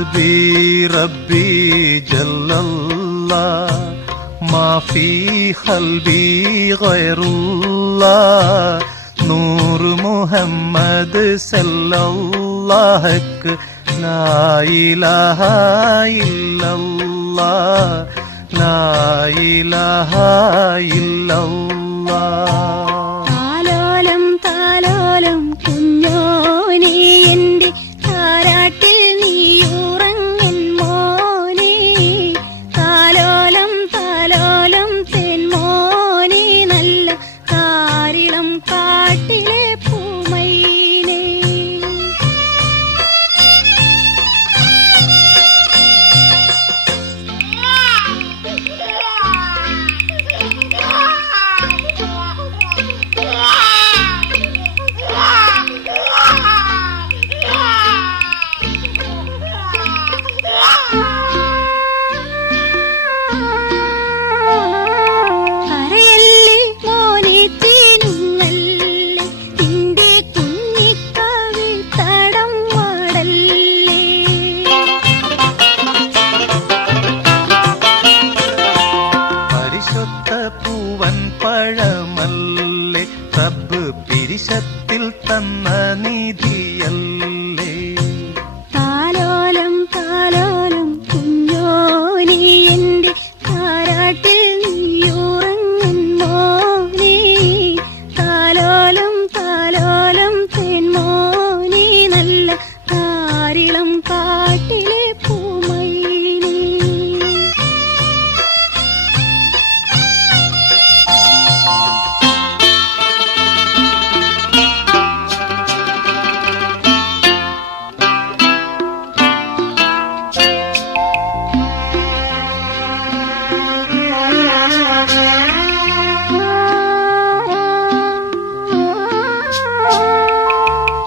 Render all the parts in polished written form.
حسبي ربي جل الله ما في قلبي غير الله نور محمد صلى الله لا إله إلا الله لا إله إلا الله. താലോലം താലോലം കുഞ്ഞോനേ എന്റെ താരാട്ടിൽ നീയുറങ്ങൻ മോനേ. താലോലം താലോലം തെന്മോനേ നല്ല കാരിളം കാട്ടിലെ പൂമൈനേ. പഴമല്ലേ റബ്ബ് പിരിശത്തിൽ തന്ന നിധിയല്ലേ. താലോലം താലോലം കുഞ്ഞോനേ എന്റെ താരാട്ടിൽ നീയുറങ്ങൻ മോനേ. താലോലം താലോലം തെന്മോനേ നല്ല കാരിളം കാട്ടിലെ പൂമൈനേ.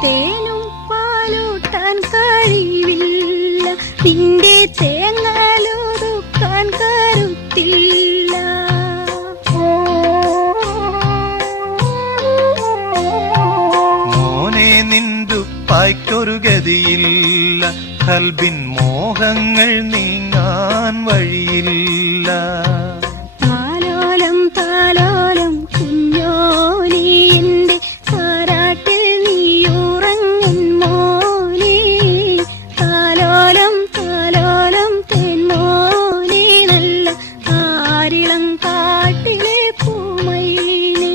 തേനും പാലൂട്ടാൻ കഴിവില്ല നിന്റെ തേങ്ങലൊതുക്കാൻ കരുത്തില്ല. മോനെ നിന്റുപ്പായ്ക്കൊരു ഗതിയില്ല കൽബിൻ മോഹങ്ങൾ നീങ്ങാൻ വഴിയില്ല. താലോലം താലോലം കുഞ്ഞോനേ എന്റെ താരാട്ടിൽ നീയുറങ്ങൻ മോനേ. താലോലം താലോലം തെന്മോനേ നല്ല കാരിളം കാട്ടിലെ പൂമൈനേ.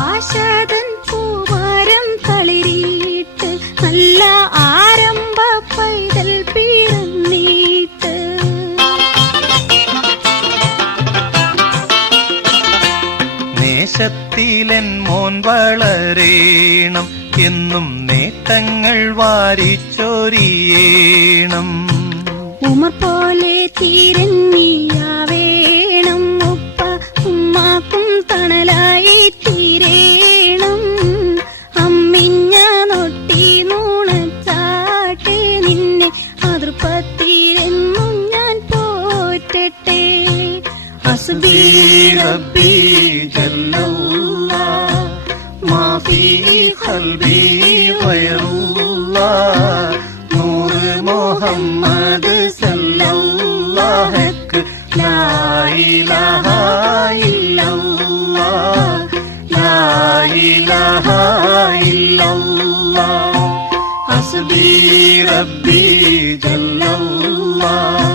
ആശാദൻ പൂവാരം തളിരീട്ട് നല്ല ആരംഭ പൈതൽ പിറന്നീട്ട്. നേശത്തിലെൻ മോൻ വളരേണം എന്നും നേട്ടങ്ങൾ വാരിച്ചൊരിയേണം. ഉമർ പോലെ തീരഞ്ഞിയാവേണം ഉപ്പ ഉമ്മാക്കും തണലായി തീരേണം. അമ്മിഞ്ഞ നൊട്ടി നൂണച്ചാട്ടെ നിന്നെ അതൃപ്പത്തിരെന്നും ഞാൻ പോറ്റട്ടെ. ഹസ്ബി റബ്ബി ജല്ലല്ലാഹ് മാ ഫീ ഖൽബി ഗൈറുല്ലാഹ് നൂർ മുഹമ്മദ് സല്ലല്ലാഹു ലാ ഇലാഹ ഇല്ലല്ലാഹ് ലാ ഇലാഹ ഇല്ലല്ലാഹ്. ഹസ്ബി റബ്ബി ജല്ലല്ലാഹ്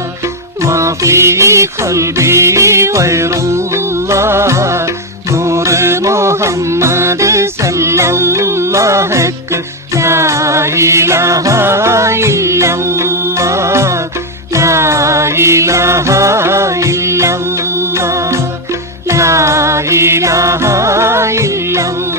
മാ ഫീ ഖൽബി ഗൈറുല്ലാഹ് നൂർ മുഹമ്മദ് സല്ലല്ലാഹു ലാ ഇലാഹ ഇല്ലല്ലാഹ് ലാ ഇലാഹ ഇലാഹ ഇല്ലല്ലാഹ് ലാ ഇലാഹ ഇല്ലല്ലാഹ്